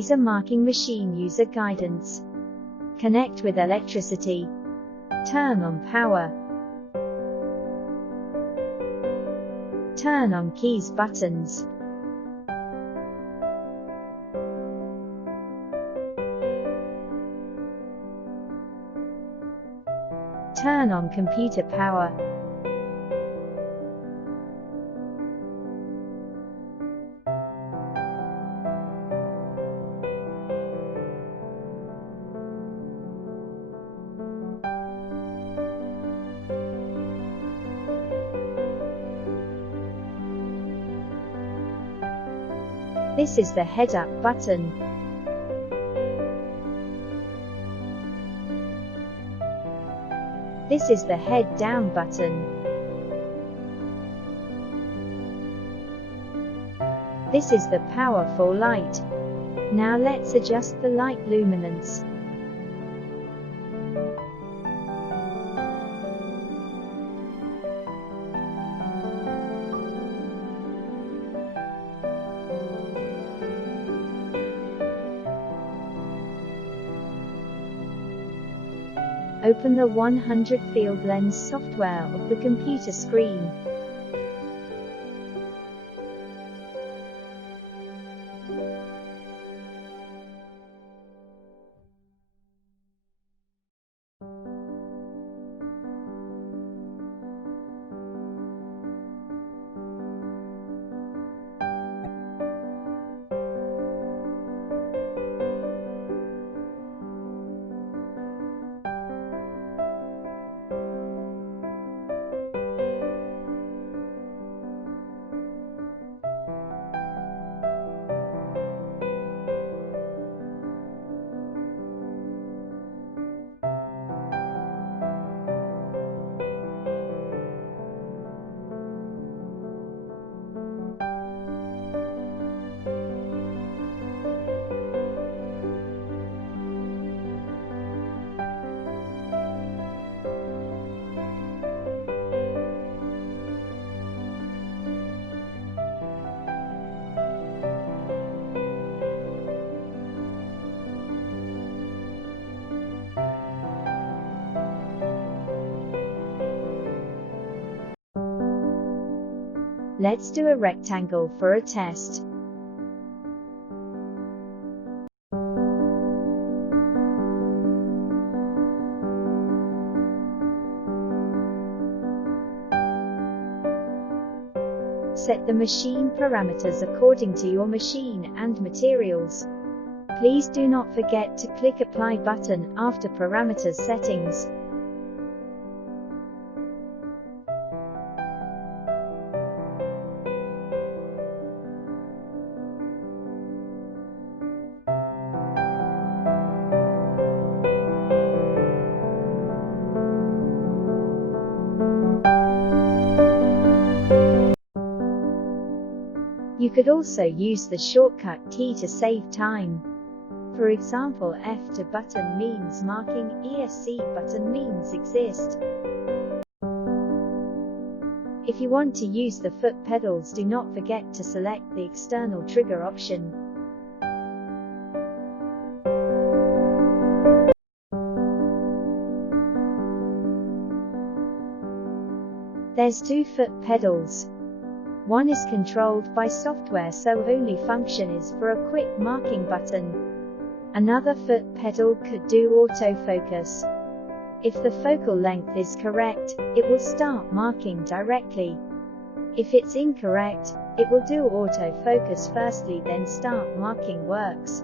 Laser marking machine user guidance. Connect with electricity. Turn on power. Turn on keys buttons. Turn on computer power. This is the head up button. This is the head down button. This is the powerful light. Now let's adjust the light luminance. Open the 100 field lens software of the computer screen. Let's do a rectangle for a test. Set the machine parameters according to your machine and materials. Please do not forget to click Apply button after parameters settings. You could also use the shortcut key to save time. For example, F2 button means marking, ESC button means exist. If you want to use the foot pedals, do not forget to select the external trigger option. There's two foot pedals. One is controlled by software, so only function is for a quick marking button. Another foot pedal could do autofocus. If the focal length is correct, it will start marking directly. If it's incorrect, it will do autofocus firstly then start marking works.